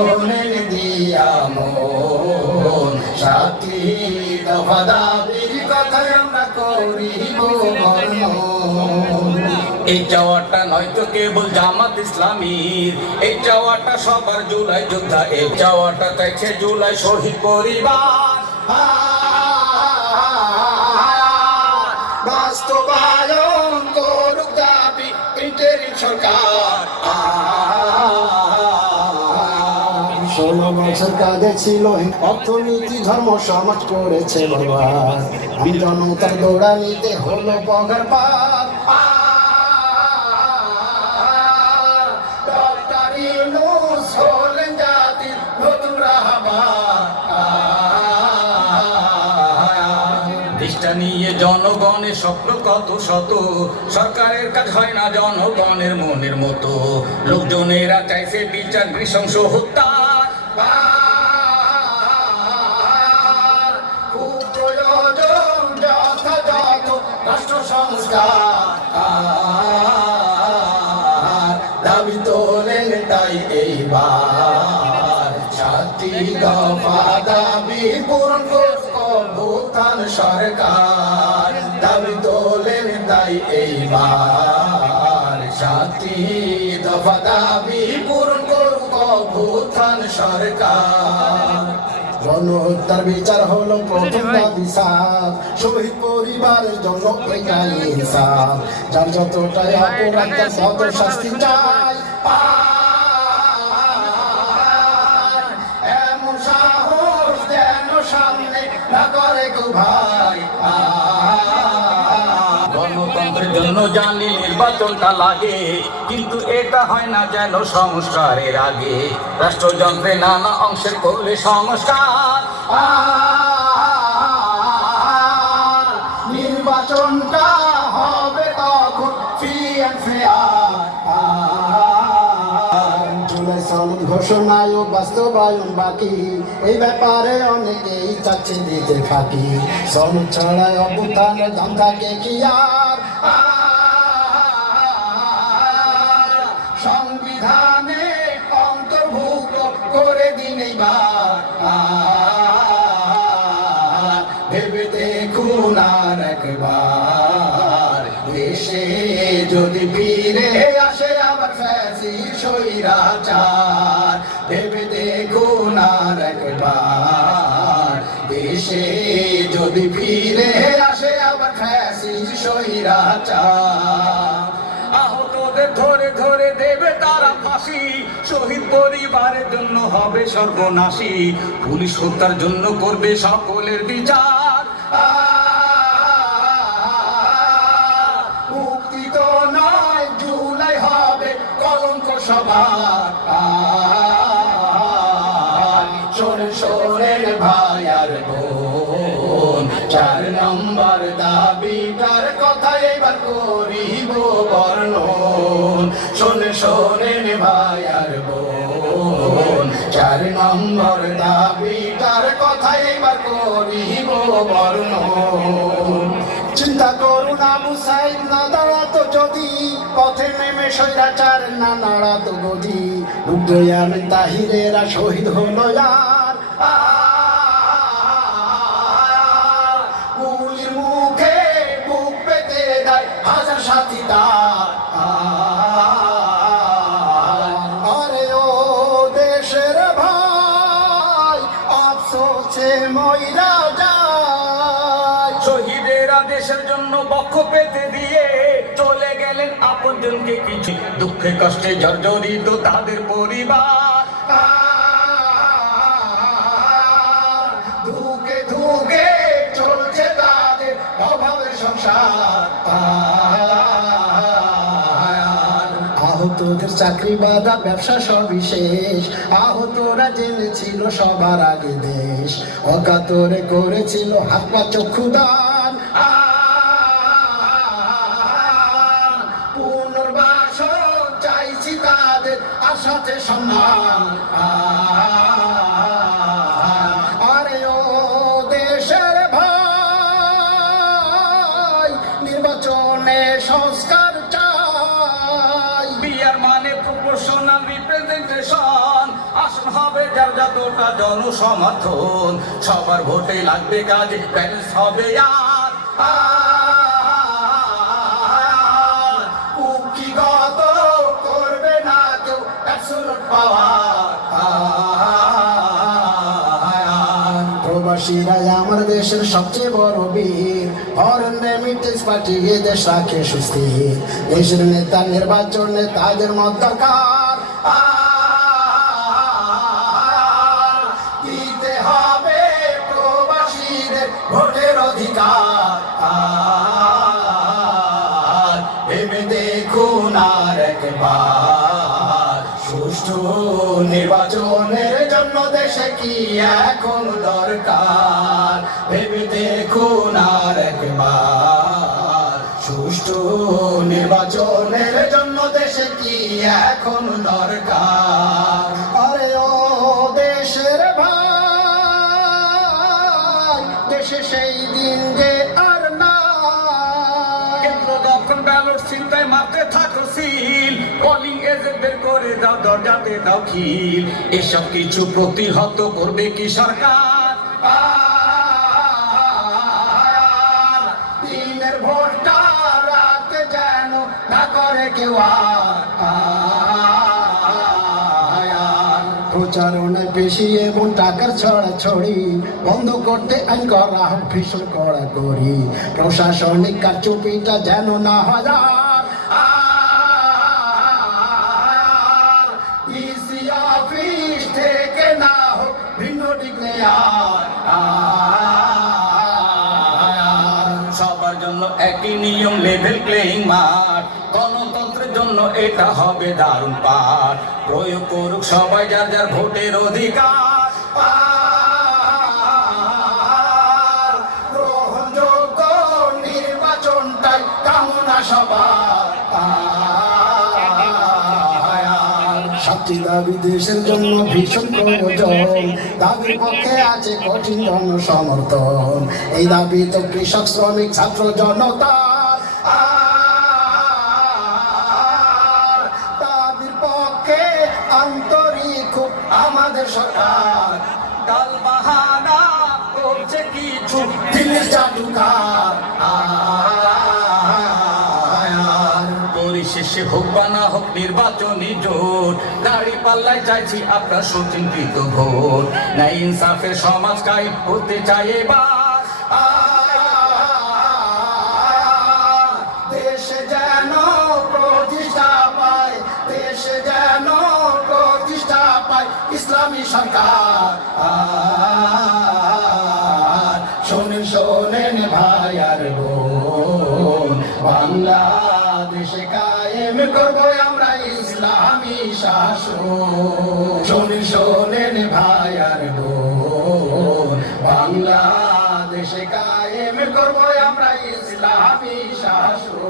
শোনে দিয়া মন সাথী দফাদাবির কথায় আমরা করিব এই চাওয়াটা নয়তো কেবল জামাত ইসলামীর এই চাওয়াটা সবার জুলাই যোদ্ধা এই চাওয়াটা দেখে জুলাই শহীদ পরিবার। বছর কাজে ছিল অর্থনীতি, ধর্ম, সমাজ করেছে বাবা দৌড়ানিতে হলো পগার জনগণের স্বপ্ন কত শত? সরকারের কাজ হয় না জনগণের মনের মতো। লোকজনেরা চাইছে বিচার নৃশংস হত্যা। সংস্কার দাবি তোলেন তাই এইবার। সাতটি দফা দাবি পূরণ ভূতান সরকার। দাবি তোলেন তাই এইবার। সাতটি দফা দাবি ভূতান সরকার। গণহত্যার বিচার হলো প্রথম দাবি সাপ শহীদ পরিবারের জন্য এটাই ইনসাফ যার যতটাই অপরাধ তত শাস্তি চাই। গণতন্ত্রের জন্য জানি নির্বাচনটা লাগে। কিন্তু এটা হয় না যেন সংস্কারের আগে। রাষ্ট্রযন্ত্রে নানা অংশে করলে সংস্কার। নির্বাচনটা হবে তখন ফ্রি ঘোষণায় বাস্তবায়ন বাকি। এই ব্যাপারে অনেকেই চাচ্ছে দিতে ফাঁকি। সনদ ছাড়াই অবস্থানের দাম থাকে কি করে দিন ভেবে দেখুন আর একবার। দেশে যদি ফিরে আসে আবার ফ্যাসি সৈরাচার ভেবে দেখুন আর একবার। দেশে যদি ফিরে আসে আবার ফ্যাসি সৈরাচার ফাঁসি শহীদ পরিবারের জন্য হবে সর্বনাশী পুলিশ হত্যার জন্য করবে সকলের বিচার। মুক্তি তো নয় সবার শোনেন শোনেন ভাই শোনে শোনেন ভাই আর বোন। চার নম্বর দাবি, তার কথা এবার করিব বর্ণন। চিন্তা করুন আবু সাইদ না দাঁড়াতো যদি। পথে নেমে সৈরাচার না নাড়াতো গদি। উদয়ান তাহিরেরা শহীদ হলো আর দেশের জন্য বক্ষ পেতে দিয়ে চলে গেলেন আপনজনকে কিছু দুঃখে কষ্টে জর্জরিত তাদের পরিবার। ধুকে ধুকে চলছে তাদের অভাবের সংসার। আহতদের চাকরি বাধা ব্যবসা সবই শেষ। আহতরা জেনেছিল সবার আগে দেশ। অকাতরে করেছিল হাত পা চক্ষু তার সাথে সম্মান। আরে ও দেশের ভাই, নির্বাচনে সংস্কার চাই। বিয়ার মানে প্রপোর্শনাল রিপ্রেজেন্টেশন আসন হবে যার যতটা জনসমর্থন। সবার ভোটে লাগবে কাজে ব্যালেন্স হবে আর। প্রবাসীরাই আমার দেশের সবচেয়ে বড় বীর। ফরেন রেমিটেন্স পাঠিয়ে দেশ রাখে সুস্থির। দেশের নেতা, নির্বাচনে তাদের মত দিতে হবে প্রবাসীদের ভোটের অধিকার। সুষ্ঠু নির্বাচনের জন্য দেশে কি এখন দরকার? ভেবে দেখুন আর একবার। সুষ্ঠু নির্বাচনের জন্য দেশে কি এখন দরকার? আরে ও দেশের ভাই, দেশে সেই দিন যে দক্ষিণ চিন্তায় মারতে থাকো সিল। পোলিং এজেন্ট করে দাও, দরজাতে দাও খিল। এসব কিছু প্রতিহত করবে কি সরকার? দিনের ভোটটা রাত যেন না করে কেউ আর। প্রচারণায় বেশি এবং টাকার ছড়া ছড়ি বন্ধ করতে আইন করা হোক ভীষণ করা করি প্রশাসনিক কারচুপিটা যেন না হয়। সবার জন্য একই নিয়ম লেভেল প্লেইং মাঠ। এটা হবে দারুণ পাঠ। প্রয়োগ করুক সবাই, যার যার ভোটের অধিকার। আর গ্রহণযোগ্য নির্বাচনটাই কামনা সবার। সাতটি দাবি দেশের জন্য ভীষণ প্রয়োজন। দাবির পক্ষে আছে কঠিন জনসমর্থন। এই দাবি তো কৃষক, শ্রমিক, ছাত্র, জনতা। আমাদের সরকার। কাল বাহানা করছে কিছু দিল্লির পরিশেষে হোক বা না হোক নির্বাচনী জোট। দাড়ি পাল্লায় চাইছি আপনার সুচিন্তিত ভোট। না ইনসাফের সমাজ কায়েম হতে চাই এবার। সরকার। শোনে শোনেন ভাই আর বোন, বাংলাদেশ কায়েম করব আমরা ইসলামী শাসন। শোনে শোনেন ভাই আর বোন, বাংলাদেশ কায়েম করব আমরা ইসলামী শাসন।